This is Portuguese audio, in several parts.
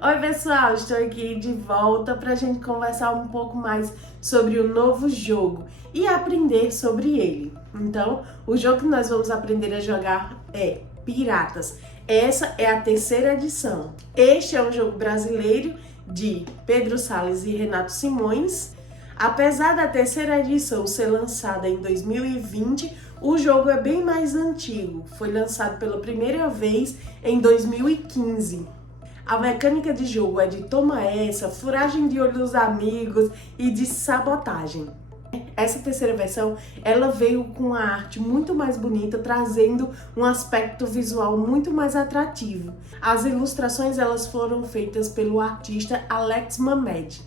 Oi pessoal, estou aqui de volta para a gente conversar um pouco mais sobre o novo jogo e aprender sobre ele. Então, o jogo que nós vamos aprender a jogar é Piratas. Essa é a terceira edição. Este é um jogo brasileiro de Pedro Salles e Renato Simões. Apesar da terceira edição ser lançada em 2020, o jogo é bem mais antigo. Foi lançado pela primeira vez em 2015. A mecânica de jogo é de toma essa, furagem de olho dos amigos e de sabotagem. Essa terceira versão, ela veio com uma arte muito mais bonita, trazendo um aspecto visual muito mais atrativo. As ilustrações, elas foram feitas pelo artista Alex Mamed.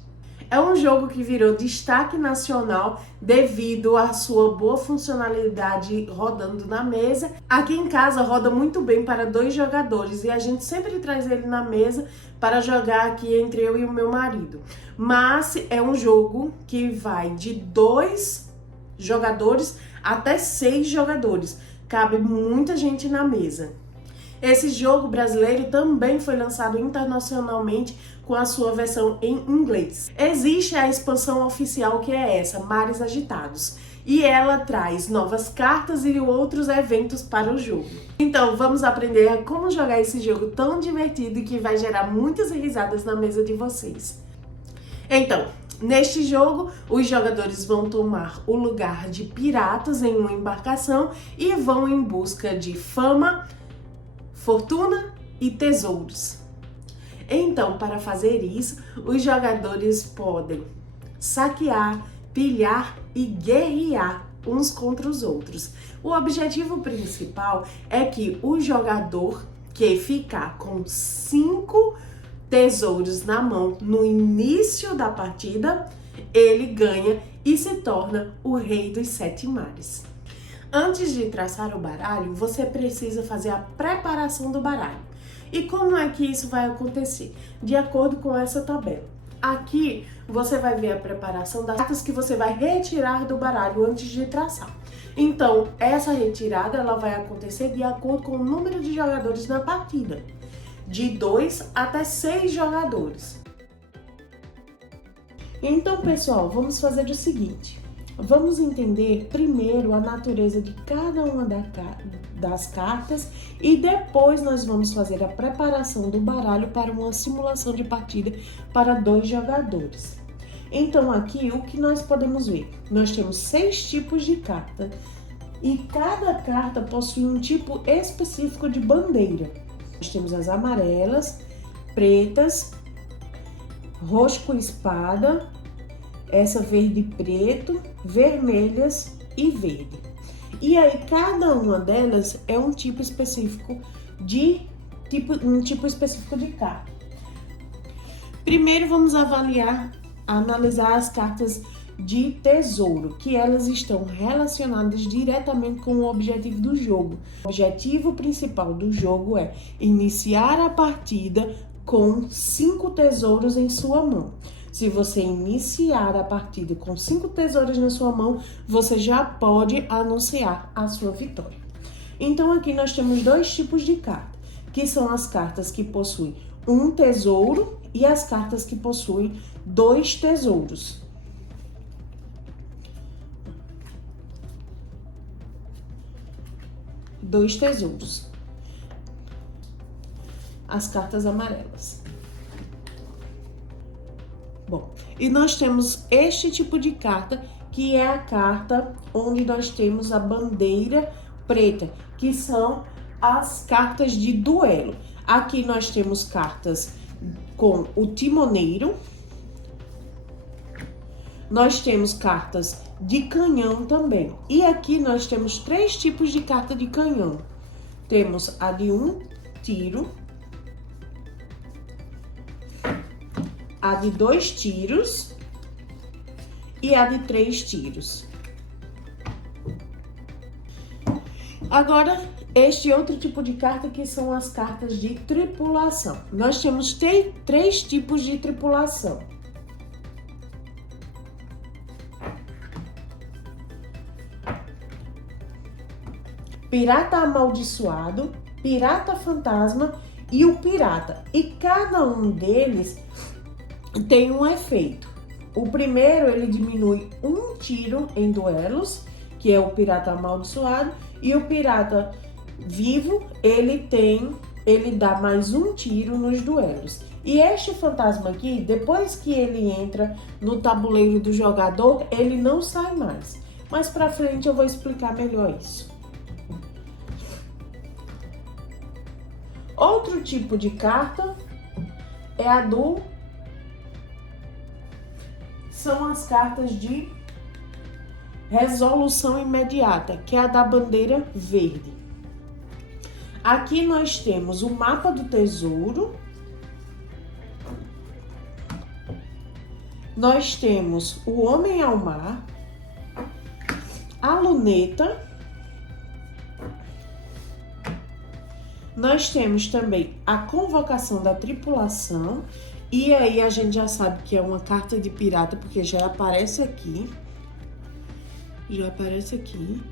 É um jogo que virou destaque nacional devido à sua boa funcionalidade rodando na mesa. Aqui em casa roda muito bem para 2 jogadores e a gente sempre traz ele na mesa para jogar aqui entre eu e o meu marido. Mas é um jogo que vai de 2 jogadores até 6 jogadores. Cabe muita gente na mesa. Esse jogo brasileiro também foi lançado internacionalmente com a sua versão em inglês. Existe a expansão oficial que é essa, Mares Agitados, e ela traz novas cartas e outros eventos para o jogo. Então vamos aprender como jogar esse jogo tão divertido que vai gerar muitas risadas na mesa de vocês. Então, neste jogo, os jogadores vão tomar o lugar de piratas em uma embarcação e vão em busca de fama, fortuna e tesouros. Então, para fazer isso, os jogadores podem saquear, pilhar e guerrear uns contra os outros. O objetivo principal é que o jogador que ficar com 5 tesouros na mão no início da partida, ele ganha e se torna o rei dos 7 mares. Antes de traçar o baralho, você precisa fazer a preparação do baralho. E como é que isso vai acontecer? De acordo com essa tabela. Aqui você vai ver a preparação das cartas que você vai retirar do baralho antes de traçar. Então, essa retirada ela vai acontecer de acordo com o número de jogadores na partida. De 2 até 6 jogadores. Então, pessoal, vamos fazer o seguinte. Vamos entender primeiro a natureza de cada uma das cartas e depois nós vamos fazer a preparação do baralho para uma simulação de partida para 2 jogadores. Então aqui o que nós podemos ver? Nós temos 6 tipos de carta e cada carta possui um tipo específico de bandeira. Nós temos as amarelas, pretas, roxo com espada, essa verde e preto, vermelhas e verde. E aí cada uma delas é um tipo específico de carta. Primeiro vamos analisar as cartas de tesouro, que elas estão relacionadas diretamente com o objetivo do jogo. O objetivo principal do jogo é iniciar a partida com 5 tesouros em sua mão. Se você iniciar a partida com 5 tesouros na sua mão, você já pode anunciar a sua vitória. Então aqui nós temos 2 tipos de carta, que são as cartas que possuem um tesouro e as cartas que possuem 2 tesouros. Dois tesouros. As cartas amarelas. Bom, e nós temos este tipo de carta, que é a carta onde nós temos a bandeira preta, que são as cartas de duelo. Aqui nós temos cartas com o timoneiro, nós temos cartas de canhão também. E aqui nós temos 3 tipos de carta de canhão. Temos a de 1 tiro, a de 2 tiros e a de 3 tiros. Agora, este outro tipo de carta que são as cartas de tripulação. Nós temos 3 tipos de tripulação. Pirata amaldiçoado, pirata fantasma e o pirata. E cada um deles tem um efeito. O primeiro, ele diminui um tiro em duelos, que é o pirata amaldiçoado, e o pirata vivo, ele dá mais um tiro nos duelos. E este fantasma aqui, depois que ele entra no tabuleiro do jogador, ele não sai mais. Mais pra frente eu vou explicar melhor isso. Outro tipo de carta é a do... São as cartas de resolução imediata, que é a da bandeira verde. Aqui nós temos o mapa do tesouro. Nós temos o Homem ao Mar, a luneta. Nós temos também a convocação da tripulação. E aí a gente já sabe que é uma carta de pirata, porque já aparece aqui. Já aparece aqui.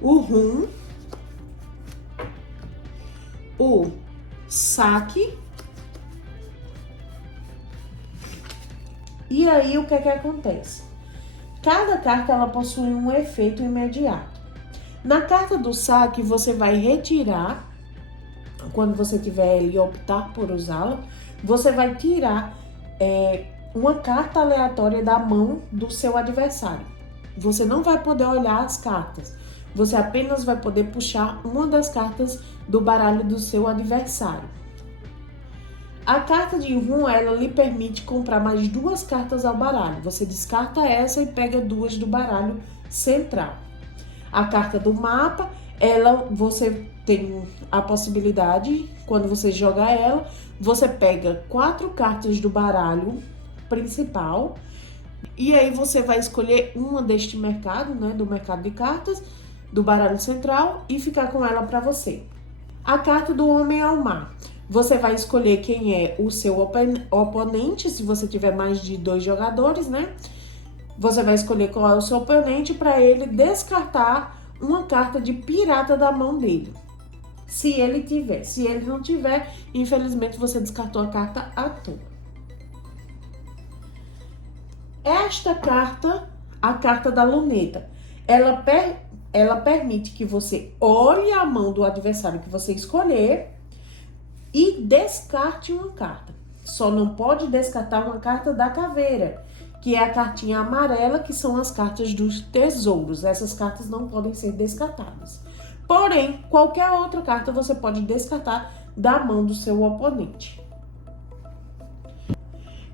O rum. O saque. E aí o que é que acontece? Cada carta ela possui um efeito imediato. Na carta do saque você vai retirar, quando você tiver e optar por usá-la, você vai tirar uma carta aleatória da mão do seu adversário. Você não vai poder olhar as cartas. Você apenas vai poder puxar uma das cartas do baralho do seu adversário. A carta de rum, ela lhe permite comprar mais 2 cartas ao baralho. Você descarta essa e pega 2 do baralho central. A carta do mapa, você tem a possibilidade, quando você jogar ela, você pega 4 cartas do baralho principal e aí você vai escolher uma deste mercado, né, do mercado de cartas, do baralho central e ficar com ela para você. A carta do Homem ao Mar. Você vai escolher quem é o seu oponente, se você tiver mais de 2 jogadores, né? Você vai escolher qual é o seu oponente para ele descartar uma carta de pirata da mão dele. Se ele tiver. Se ele não tiver, infelizmente você descartou a carta à toa. Esta carta, a carta da luneta, ela permite que você olhe a mão do adversário que você escolher e descarte uma carta. Só não pode descartar uma carta da caveira, que é a cartinha amarela, que são as cartas dos tesouros. Essas cartas não podem ser descartadas. Porém, qualquer outra carta você pode descartar da mão do seu oponente.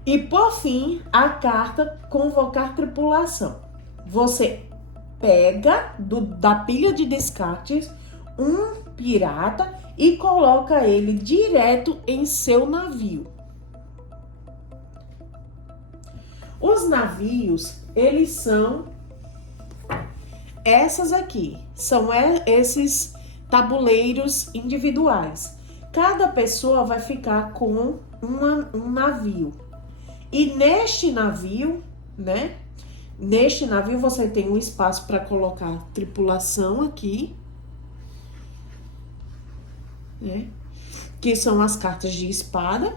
E por fim, a carta convocar tripulação. Você pega da pilha de descartes um pirata e coloca ele direto em seu navio. Os navios, eles são essas aqui, são esses tabuleiros individuais. Cada pessoa vai ficar com um navio. E neste navio, né? Neste navio você tem um espaço para colocar tripulação aqui, né? Que são as cartas de espada.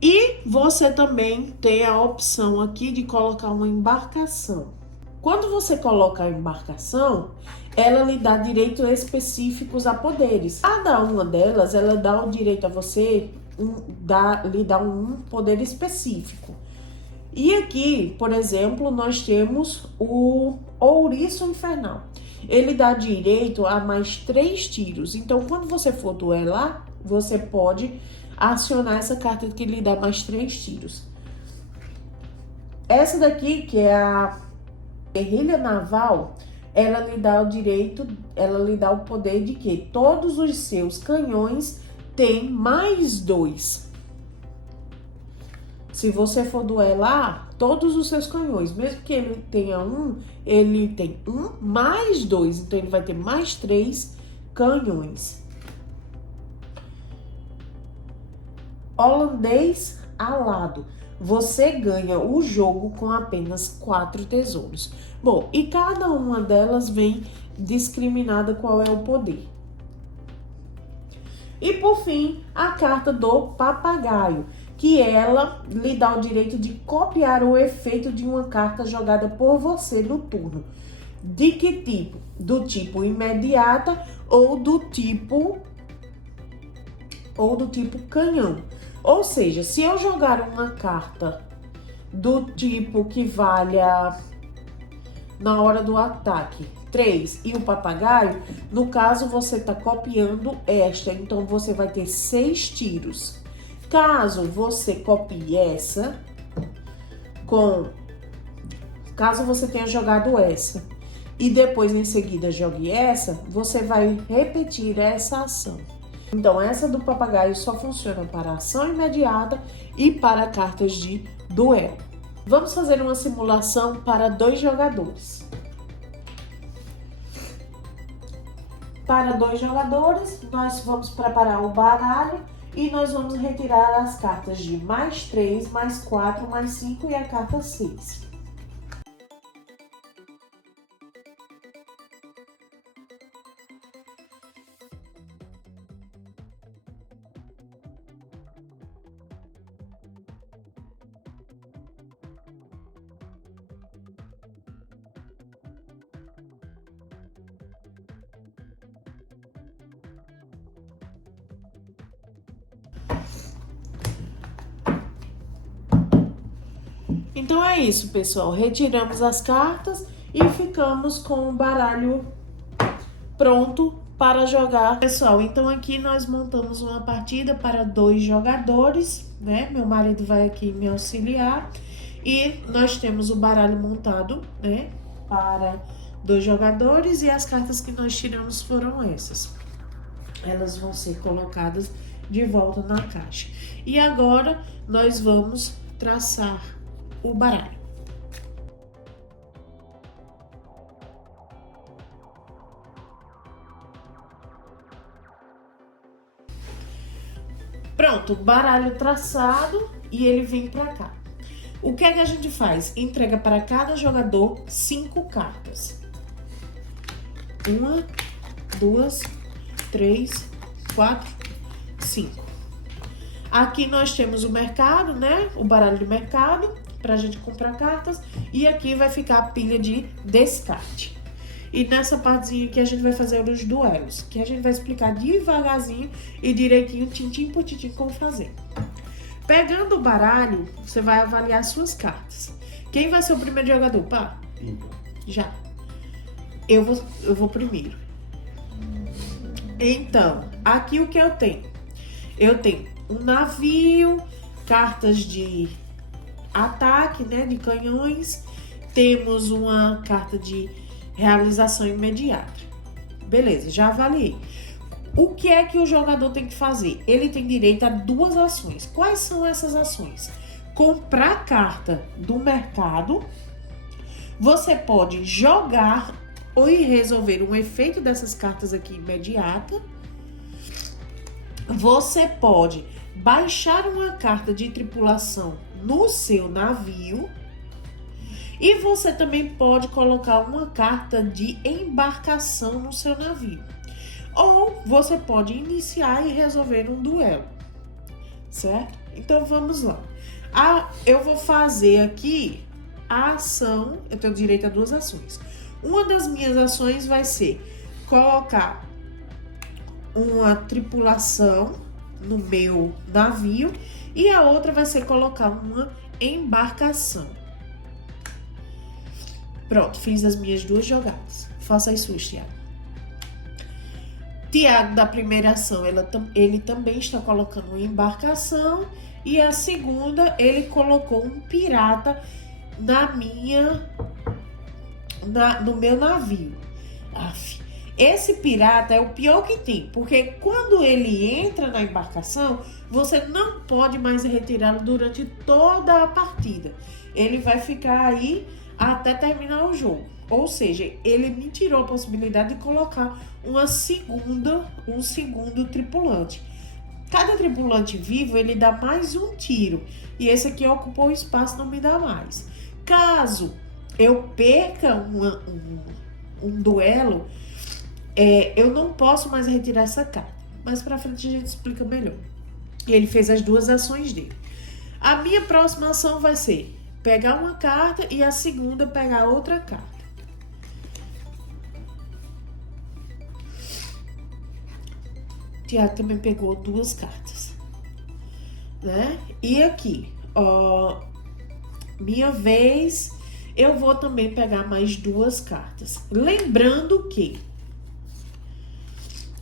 E você também tem a opção aqui de colocar uma embarcação. Quando você coloca a embarcação, ela lhe dá direitos específicos a poderes. Cada uma delas, ela dá o direito a você, lhe dá um poder específico. E aqui, por exemplo, nós temos o Ouriço Infernal. Ele dá direito a mais 3 tiros. Então, quando você for duelar, você pode acionar essa carta que lhe dá mais 3 tiros. Essa daqui, que é a Guerrilha Naval, ela lhe dá o direito, ela lhe dá o poder de que todos os seus canhões têm mais 2. Se você for duelar, todos os seus canhões, mesmo que ele tenha ele tem 1 mais 2, então ele vai ter mais 3 canhões. Holandês alado. Você ganha o jogo com apenas 4 tesouros. Bom, e cada uma delas vem discriminada qual é o poder. E por fim, a carta do papagaio, que ela lhe dá o direito de copiar o efeito de uma carta jogada por você no turno. De que tipo? Do tipo imediata ou do tipo canhão. Ou seja, se eu jogar uma carta do tipo que valha na hora do ataque 3 e o papagaio, no caso você está copiando esta, então você vai ter 6 tiros. Caso você copie essa caso você tenha jogado essa e depois em seguida jogue essa, você vai repetir essa ação. Então essa do papagaio só funciona para ação imediata e para cartas de duelo. Vamos fazer uma simulação para 2 jogadores. Para 2 jogadores, nós vamos preparar o baralho e nós vamos retirar as cartas de +3, +4, +5 e a carta 6. Então é isso, pessoal. Retiramos as cartas e ficamos com o baralho pronto para jogar. Pessoal, então aqui nós montamos uma partida para 2 jogadores, né? Meu marido vai aqui me auxiliar. E nós temos o baralho montado, né? Para 2 jogadores e as cartas que nós tiramos foram essas. Elas vão ser colocadas de volta na caixa. E agora nós vamos traçar o baralho. Pronto, baralho traçado e ele vem para cá. O que é que a gente faz? Entrega para cada jogador 5 cartas. 1, 2, 3, 4, 5. Aqui nós temos o mercado, né? O baralho de mercado, pra gente comprar cartas. E aqui vai ficar a pilha de descarte. E nessa partezinha aqui a gente vai fazer os duelos, que a gente vai explicar devagarzinho e direitinho, tintim por tintim, como fazer. Pegando o baralho, você vai avaliar suas cartas. Quem vai ser o primeiro jogador, pá? Já. Eu vou primeiro. Então, aqui o que eu tenho? Eu tenho um navio, cartas de ataque, né, de canhões. Temos uma carta de realização imediata. Beleza, já avaliei. O que é que o jogador tem que fazer? Ele tem direito a 2 ações. Quais são essas ações? Comprar carta do mercado. Você pode jogar ou resolver um efeito dessas cartas aqui imediata. Você pode baixar uma carta de tripulação no seu navio. E você também pode colocar uma carta de embarcação no seu navio. Ou você pode iniciar e resolver um duelo, certo? Então vamos lá. Eu vou fazer aqui a ação, eu tenho direito a 2 ações. Uma das minhas ações vai ser colocar uma tripulação no meu navio e a outra vai ser colocar uma embarcação. Pronto, fiz as minhas 2 jogadas. Faça as suas, Tiago. Tiago, da primeira ação, ele também está colocando uma embarcação. E a segunda, ele colocou um pirata no meu navio. Esse pirata é o pior que tem, porque quando ele entra na embarcação, você não pode mais retirá-lo durante toda a partida. Ele vai ficar aí até terminar o jogo. Ou seja, ele me tirou a possibilidade de colocar um segundo tripulante. Cada tripulante vivo, ele dá mais um tiro. E esse aqui ocupou o espaço, não me dá mais. Caso eu perca um duelo, eu não posso mais retirar essa carta. Mais pra frente a gente explica melhor. Ele fez as duas ações dele. A minha próxima ação vai ser pegar uma carta e a segunda pegar outra carta. Tiago também pegou duas cartas, né? E aqui, ó, minha vez, eu vou também pegar mais duas cartas. Lembrando que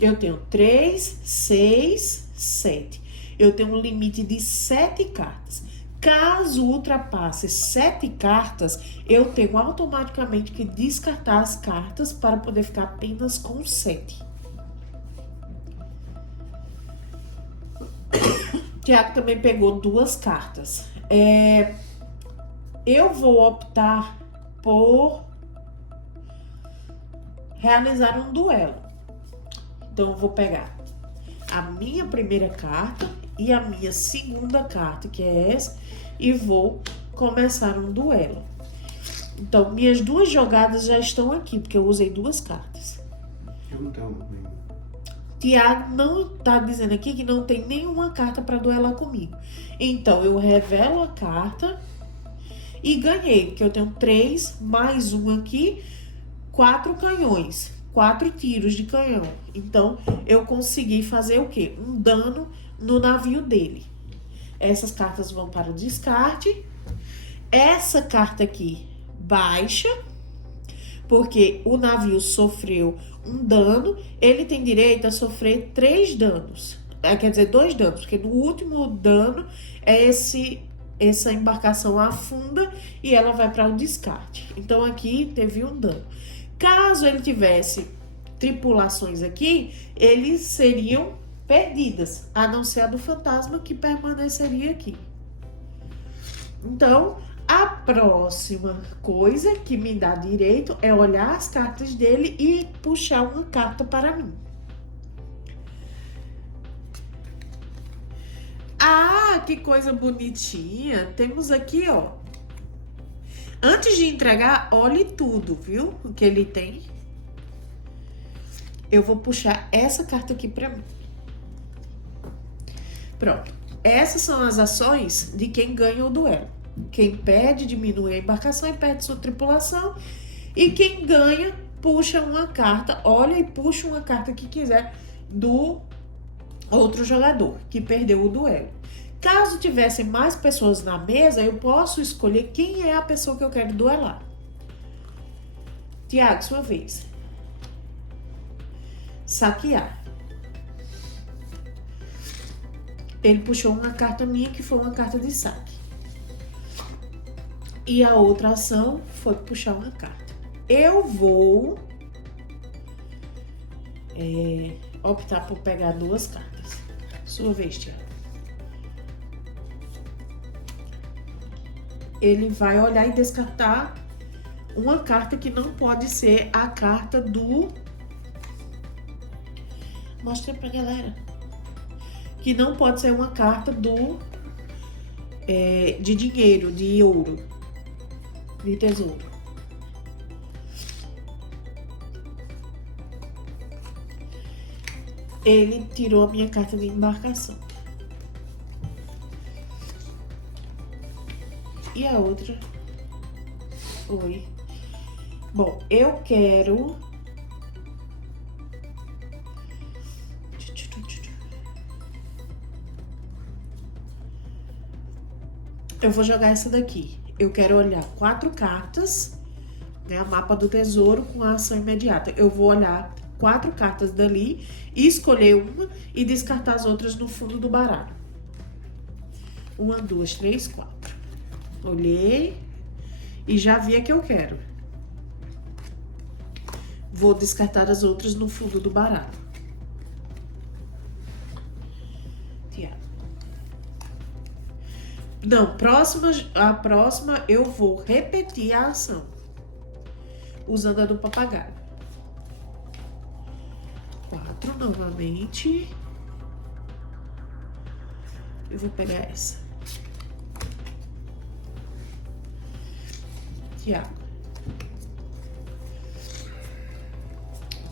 eu tenho 3, 6, 7. Eu tenho um limite de 7 cartas. Caso ultrapasse 7 cartas, eu tenho automaticamente que descartar as cartas para poder ficar apenas com 7. Tiago também pegou duas cartas. Eu vou optar por realizar um duelo. Então, eu vou pegar a minha primeira carta e a minha segunda carta, que é essa, e vou começar um duelo. Então, minhas duas jogadas já estão aqui, porque eu usei duas cartas. Eu não tenho nenhuma. Tiago não tá dizendo aqui que não tem nenhuma carta para duelar comigo. Então, eu revelo a carta e ganhei, porque eu tenho 3 mais um aqui, 4 canhões, 4 tiros de canhão. Então, eu consegui fazer o quê? Um dano no navio dele. Essas cartas vão para o descarte. Essa carta aqui baixa, porque o navio sofreu um dano. Ele tem direito a sofrer 3 danos. Quer dizer, 2 danos, porque no último dano essa embarcação afunda e ela vai para o descarte. Então, aqui teve um dano. Caso ele tivesse tripulações aqui, eles seriam perdidas, a não ser a do fantasma, que permaneceria aqui. Então, a próxima coisa que me dá direito é olhar as cartas dele e puxar uma carta para mim. Ah, que coisa bonitinha! Temos aqui, ó. Antes de entregar, olhe tudo, viu? O que ele tem. Eu vou puxar essa carta aqui pra mim. Pronto. Essas são as ações de quem ganha o duelo. Quem perde, diminui a embarcação e perde sua tripulação. E quem ganha, puxa uma carta, olha e puxa uma carta que quiser do outro jogador que perdeu o duelo. Caso tivessem mais pessoas na mesa, eu posso escolher quem é a pessoa que eu quero duelar. Tiago, sua vez. Saquear. Ele puxou uma carta minha, que foi uma carta de saque. E a outra ação foi puxar uma carta. Eu vou optar por pegar duas cartas. Sua vez, Tiago. Ele vai olhar e descartar uma carta que não pode ser a carta do... Mostra pra galera. Que não pode ser uma carta do... de dinheiro, de ouro. De tesouro. Ele tirou a minha carta de embarcação. E a outra? Oi. Bom, eu quero... Eu vou jogar essa daqui. Eu quero olhar 4 cartas, né? A mapa do tesouro com a ação imediata. Eu vou olhar 4 cartas dali, escolher uma e descartar as outras no fundo do baralho. 1, 2, 3, 4. Olhei e já vi a que eu quero. Vou descartar as outras no fundo do baralho. Tiago. Não, a próxima eu vou repetir a ação. Usando a do papagaio. 4 novamente. Eu vou pegar essa. Tiago.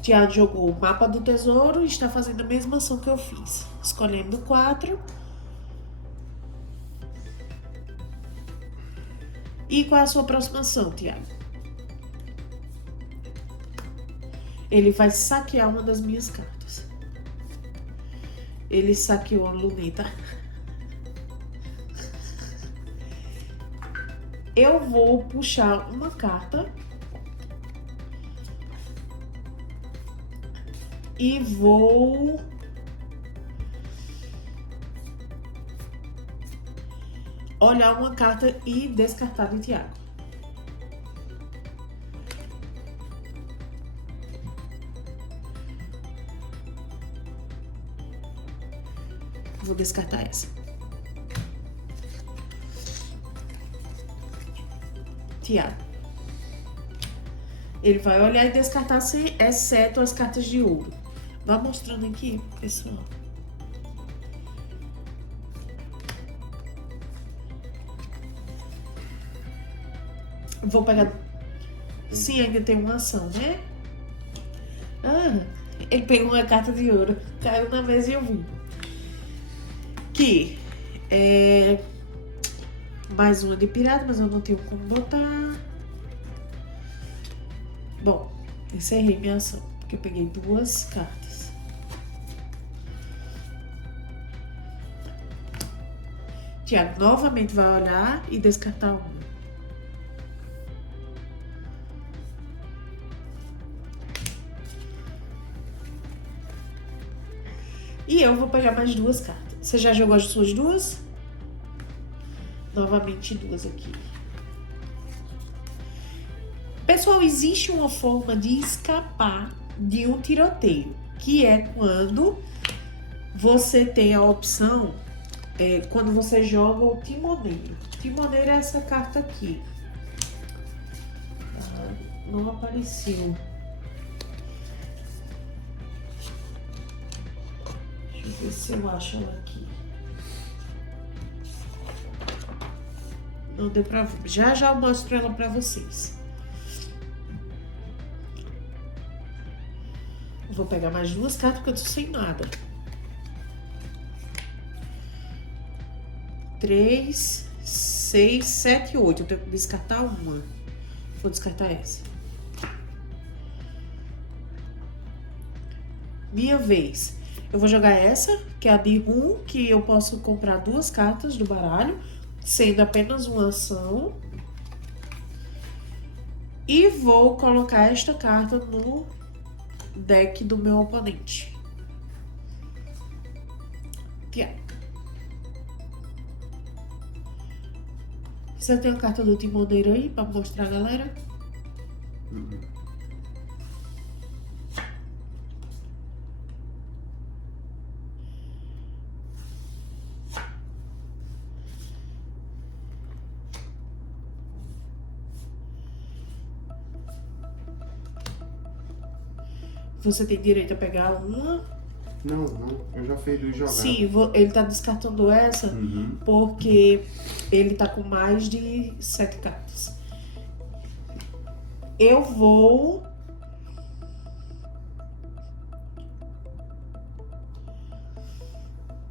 Tiago jogou o mapa do tesouro e está fazendo a mesma ação que eu fiz. Escolhendo 4. E qual é a sua próxima ação, Tiago? Ele vai saquear uma das minhas cartas. Ele saqueou a luneta. Eu vou puxar uma carta. E vou olhar uma carta e descartar de Tiago. Vou descartar essa. Tiago. Ele vai olhar e descartar, exceto as cartas de ouro. Vá mostrando aqui, pessoal. Vou pegar... Sim, ainda tem uma ação, né? Ah, ele pegou uma carta de ouro. Caiu na mesa e eu vi. Que é... mais uma de pirata, mas eu não tenho como botar. Bom, encerrei minha ação, porque eu peguei 2 cartas. Tiago novamente vai olhar e descartar uma. E eu vou pegar mais 2 cartas. Você já jogou as suas 2? Novamente 2 aqui. Pessoal, existe uma forma de escapar de um tiroteio, que é quando você tem a opção, quando você joga o timoneiro. Timoneiro é essa carta aqui. Não apareceu. Deixa eu ver se eu acho ela aqui. Não deu pra ver. Já eu mostro ela pra vocês. Vou pegar mais 2 cartas porque eu tô sem nada. 3, 6, 7, 8. Eu tenho que descartar uma. Vou descartar essa. Minha vez. Eu vou jogar essa, que é a de rum, que eu posso comprar 2 cartas do baralho, sendo apenas uma ação. E vou colocar esta carta no deck do meu oponente. Tiago. Você tem a carta do timoneiro aí pra mostrar a galera? Você tem direito a pegar uma. Não, eu já fiz 2 jogadas. Sim, ele tá descartando essa porque ele tá com mais de 7 cartas. Eu vou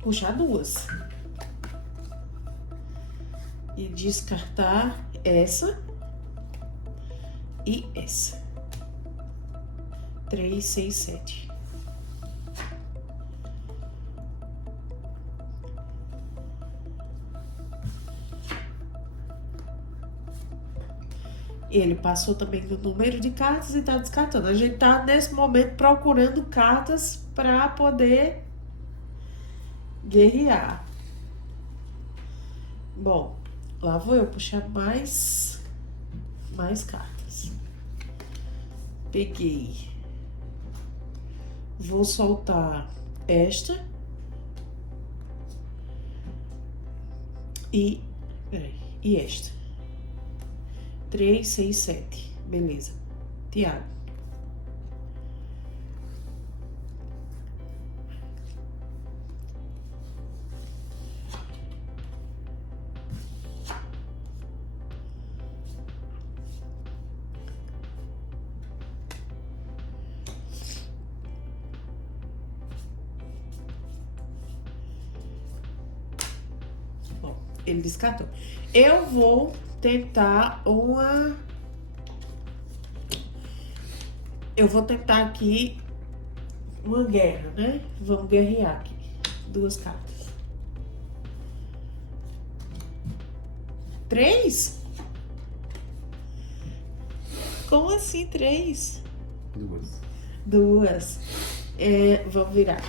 puxar 2 e descartar essa e essa. 3, 6, 7. Ele passou também no número de cartas e tá descartando. A gente tá nesse momento procurando cartas para poder guerrear. Bom, lá vou eu puxar mais cartas. Peguei. Vou soltar esta. E esta. 3, 6, 7. Beleza. Tiago. Ele descartou. Eu vou tentar uma... Eu vou tentar aqui uma guerra, né? Vamos guerrear aqui. 2 cartas. 3? Como assim 3? 2. Vamos virar.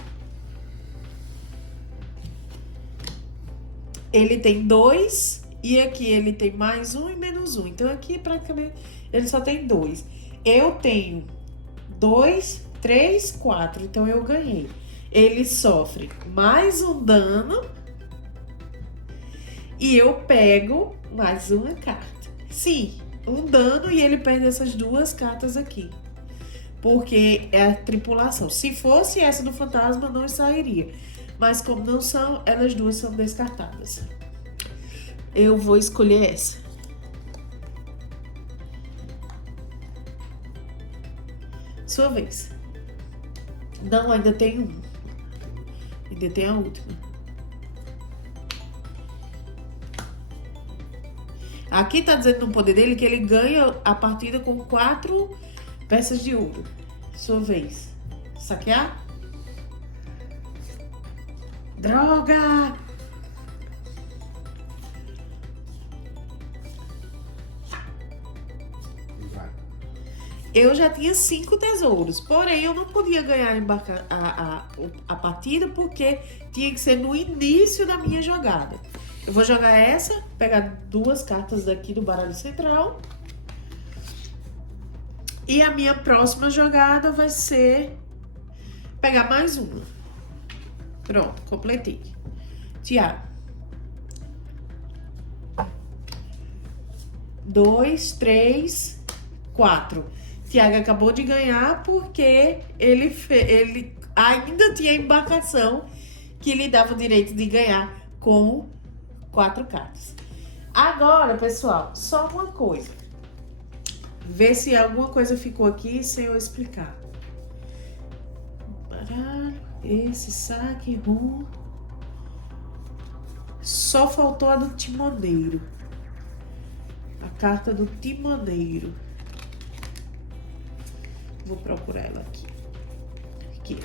Ele tem 2 e aqui ele tem mais 1 e menos 1. Então aqui praticamente ele só tem 2. Eu tenho 2, 3, 4. Então eu ganhei. Ele sofre mais um dano e eu pego mais uma carta. Sim, um dano e ele perde essas 2 cartas aqui. Porque é a tripulação. Se fosse essa do fantasma, não sairia. Mas como não são, elas 2 são descartadas. Eu vou escolher essa. Sua vez. Não, ainda tem um. Ainda tem a última. Aqui tá dizendo no poder dele que ele ganha a partida com 4 peças de ouro. Sua vez. Saquear? Droga! Vai. Eu já tinha 5 tesouros, porém eu não podia ganhar a partida porque tinha que ser no início da minha jogada. Eu vou jogar essa, pegar 2 cartas daqui do baralho central. E a minha próxima jogada vai ser pegar mais uma. Pronto, completei. Tiago. 2, 3, 4. Tiago acabou de ganhar porque ele ainda tinha embarcação que lhe dava o direito de ganhar com 4 cartas. Agora, pessoal, só uma coisa. Vê se alguma coisa ficou aqui sem eu explicar. Baralho, esse saque, rum. Só faltou a do timoneiro. A carta do timoneiro. Vou procurar ela aqui. Aqui.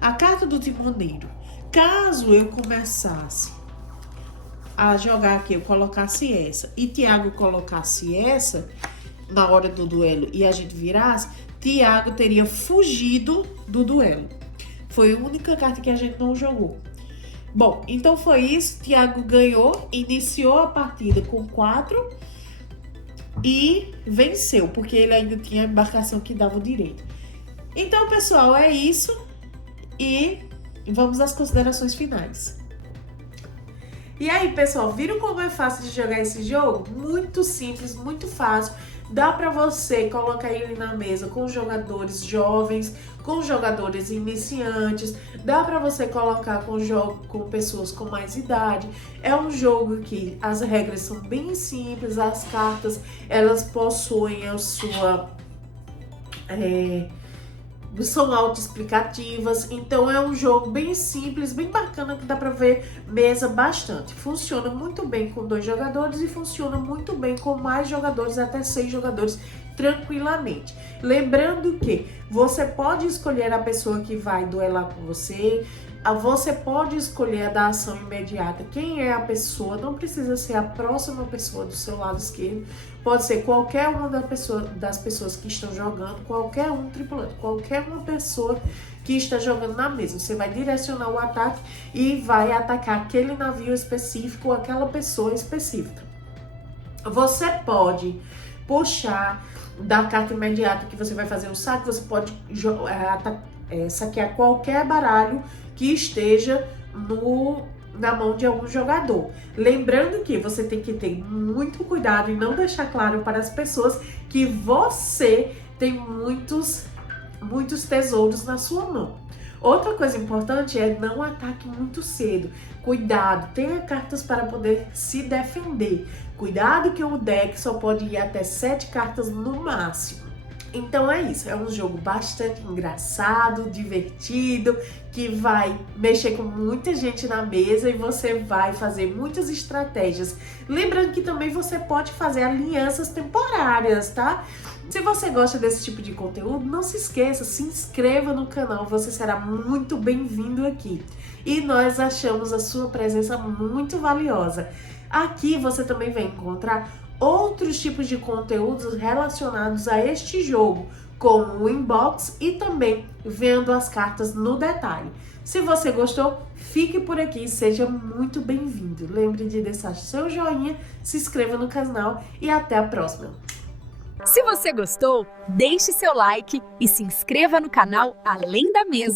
A carta do timoneiro. Caso eu começasse a jogar aqui, eu colocasse essa e Tiago colocasse essa na hora do duelo e a gente virasse, Tiago teria fugido do duelo. Foi a única carta que a gente não jogou. Bom, então foi isso. Tiago ganhou, iniciou a partida com 4 e venceu, porque ele ainda tinha a embarcação que dava o direito. Então, pessoal, é isso. E vamos às considerações finais. E aí, pessoal, viram como é fácil de jogar esse jogo? Muito simples, muito fácil. Dá pra você colocar ele na mesa com jogadores jovens, com jogadores iniciantes. Dá pra você colocar com pessoas com mais idade. É um jogo que as regras são bem simples, as cartas, elas possuem a sua... são autoexplicativas, então é um jogo bem simples, bem bacana, que dá pra ver mesa bastante. Funciona muito bem com 2 jogadores e funciona muito bem com mais jogadores, até 6 jogadores tranquilamente. Lembrando que você pode escolher a pessoa que vai duelar com você, você pode escolher a da ação imediata, quem é a pessoa, não precisa ser a próxima pessoa do seu lado esquerdo, pode ser qualquer uma das pessoas que estão jogando, qualquer um tripulante, qualquer uma pessoa que está jogando na mesa. Você vai direcionar o ataque e vai atacar aquele navio específico ou aquela pessoa específica. Você pode puxar da carta imediata que você vai fazer o saque, você pode saquear qualquer baralho que esteja na mão de algum jogador. Lembrando que você tem que ter muito cuidado e não deixar claro para as pessoas que você tem muitos tesouros na sua mão. Outra coisa importante é não ataque muito cedo. Cuidado, tenha cartas para poder se defender. Cuidado que o deck só pode ir até 7 cartas no máximo. Então é isso, é um jogo bastante engraçado, divertido, que vai mexer com muita gente na mesa e você vai fazer muitas estratégias. Lembrando que também você pode fazer alianças temporárias, tá? Se você gosta desse tipo de conteúdo, não se esqueça, se inscreva no canal, você será muito bem-vindo aqui. E nós achamos a sua presença muito valiosa. Aqui você também vai encontrar outros tipos de conteúdos relacionados a este jogo, como o inbox e também vendo as cartas no detalhe. Se você gostou, fique por aqui, seja muito bem-vindo. Lembre de deixar seu joinha, se inscreva no canal e até a próxima. Se você gostou, deixe seu like e se inscreva no canal Além da Mesa.